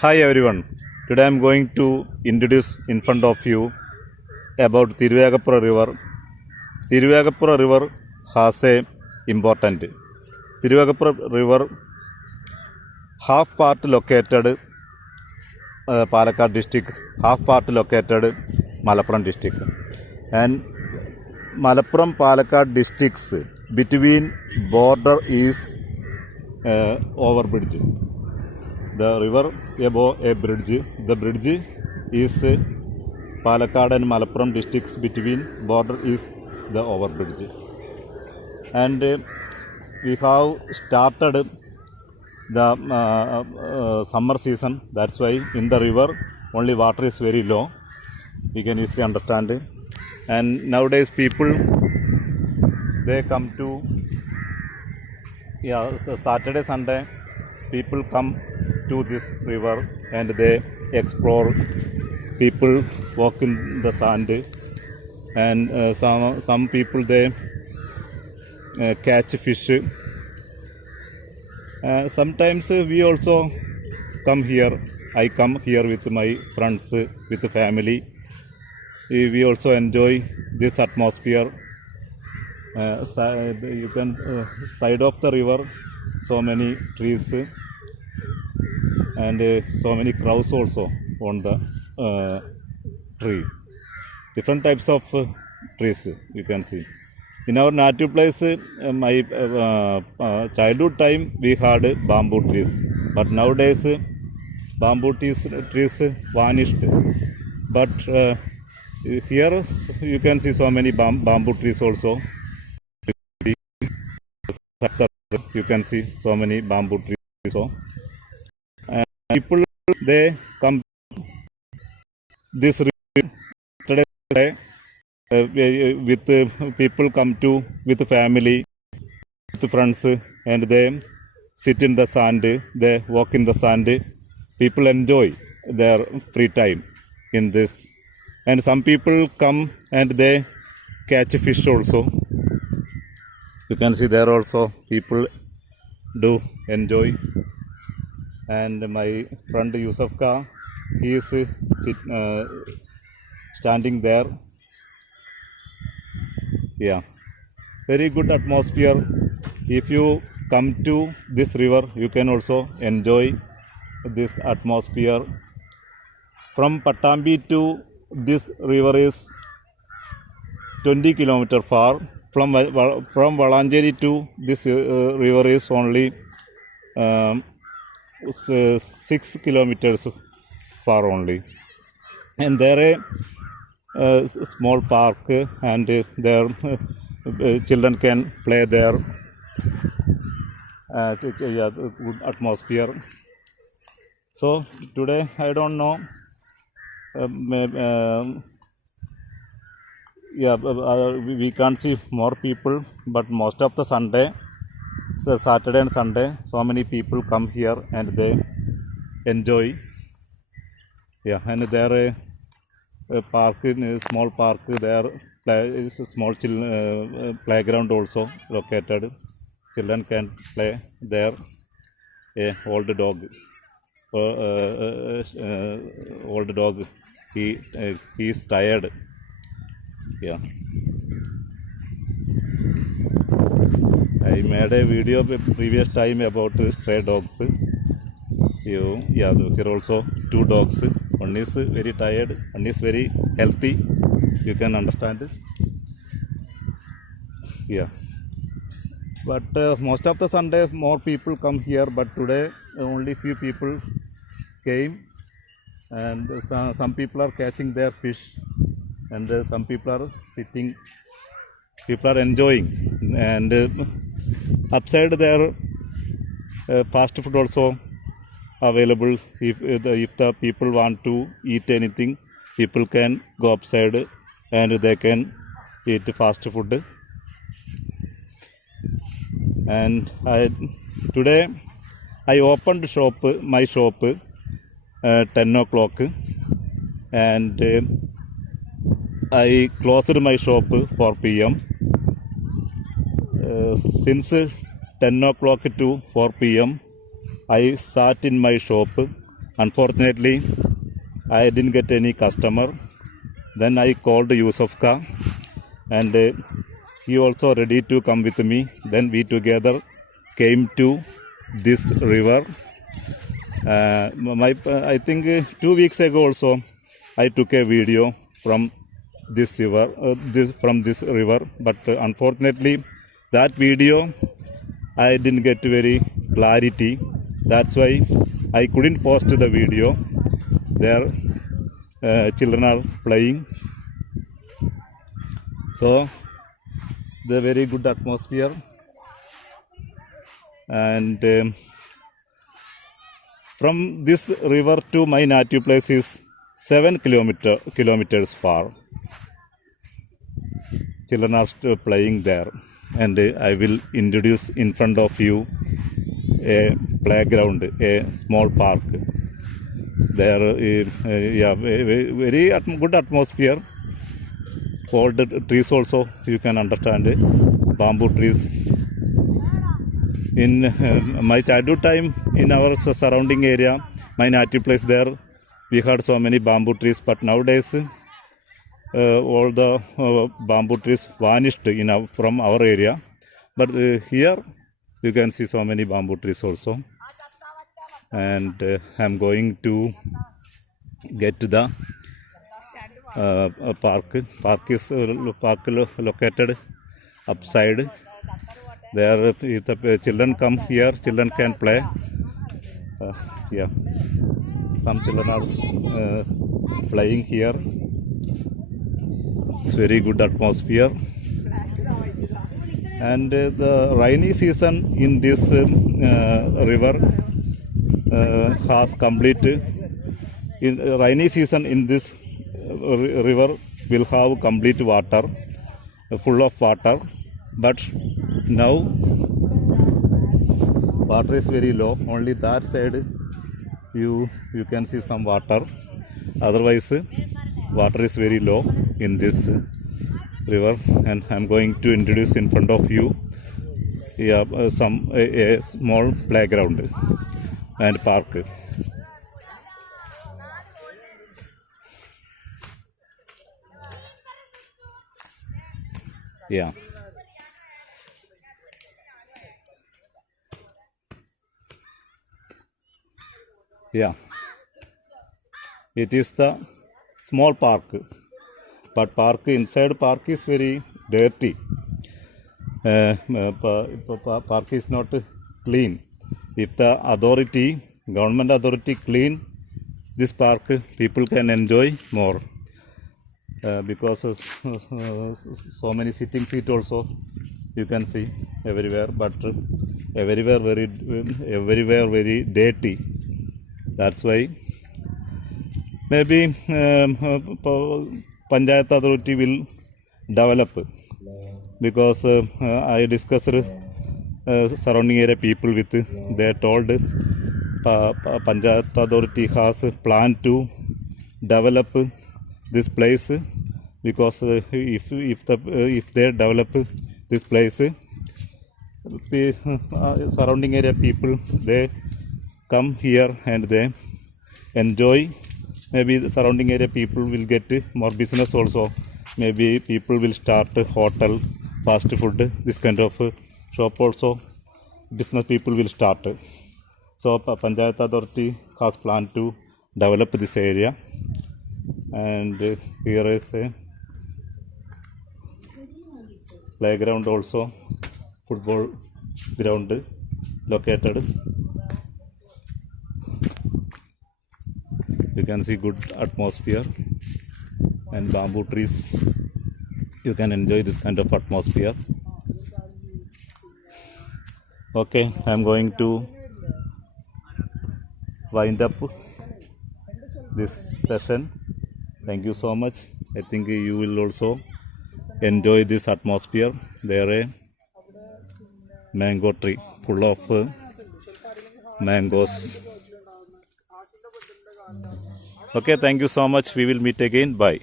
Hi everyone. Today I am going to introduce in front of you about Tiruvagapura River. Tiruvagapura River has a important. Tiruvagapura River half part located Palakkad district, half part located Malappuram district, and Malappuram Palakkad districts between border is overbridge. The river above a bridge. The bridge is Palakkad and Malappuram districts between border is the overbridge. And we have started the summer season. That's why in the river only water is very low. We can easily understand. And nowadays people they come to Saturday, Sunday. People come to this river and they explore. People walk in the sand, and some people they catch fish. Sometimes we also come here. I come here with my friends, with the family. We also enjoy this atmosphere. You can side of the river, so many trees. And so many crows also on the tree. Different types of trees you can see. In our native place, my childhood time, we had bamboo trees. But nowadays, bamboo trees vanished. But here you can see so many bamboo trees also. You can see so many bamboo trees also. People they come this today with people come to with family, with friends, and they sit in the sand. They walk in the sand. People enjoy their free time in this, and some people come and they catch fish also. You can see there also people do enjoy. And my friend Yusuf Ka, he is standing there. Yeah, very good atmosphere. If you come to this river, you can also enjoy this atmosphere. From Pattambi to this river is 20 kilometers far. From Valanjeri to this river is only 6 kilometers far only, and there is a small park, and there children can play there. Good atmosphere. So today I don't know. We can't see more people, but most of the Sunday. So Saturday and Sunday, so many people come here and they enjoy. Yeah, and there a park, a small park. There is a small playground also located. Children can play there. A old dog, old dog. He is tired. Yeah. I made a video previous time about stray dogs. Here also two dogs. One is very tired, one is very healthy. You can understand. Yeah. But most of the Sunday more people come here. But today only few people came, and some people are catching their fish, and some people are sitting. People are enjoying, and upside there fast food also available. If the people want to eat anything, people can go upside and they can eat fast food. And today I opened my shop 10 o'clock, and I closed my shop 4 p.m. Since 10 o'clock to 4 p.m. I sat in my shop Unfortunately, I didn't get any customer. Then I called Yusufka, and he also ready to come with me. Then we together came to this river. I think 2 weeks ago also I took a video from this river, but unfortunately that video I didn't get very clarity. That's why I couldn't post the video. There children are playing, so the very good atmosphere, and from this river to my native place is 7 kilometers far. Children are still playing there, and I will introduce in front of you a playground, a small park. There, very good atmosphere. Old trees also, you can understand, bamboo trees. In my childhood time, in our surrounding area, my native place there, we had so many bamboo trees, but nowadays all the bamboo trees vanished from our area. But here you can see so many bamboo trees also. And I'm going to get to the park. Park is located upside. There, if the children come here, children can play. Yeah, some children are playing here. It's very good atmosphere. And the rainy season in this river has complete. In rainy season in this river will have complete water, full of water. But now water is very low. Only that side you can see some water. Otherwise, water is very low in this river. And I'm going to introduce in front of you a small playground and park. Yeah. Yeah. It is the small park, but inside park is very dirty. Park is not clean. If the government authority clean this park, people can enjoy more. Because so many sitting seat also you can see everywhere, but everywhere very dirty. That's why maybe Panchayat authority will develop, because I discussed surrounding area people with. They told Panchayat authority has planned to develop this place, because if they develop this place, the surrounding area people, they come here and they enjoy. Maybe the surrounding area people will get more business also. Maybe people will start hotel, fast food, this kind of shop also. Business people will start. So Panchayat authority has planned to develop this area. And here is a playground also, football ground located. You can see good atmosphere and bamboo trees. You can enjoy this kind of atmosphere. Okay, I'm going to wind up this session. Thank you so much. I think you will also enjoy this atmosphere. There is a mango tree full of mangoes. Okay, thank you so much. We will meet again. Bye.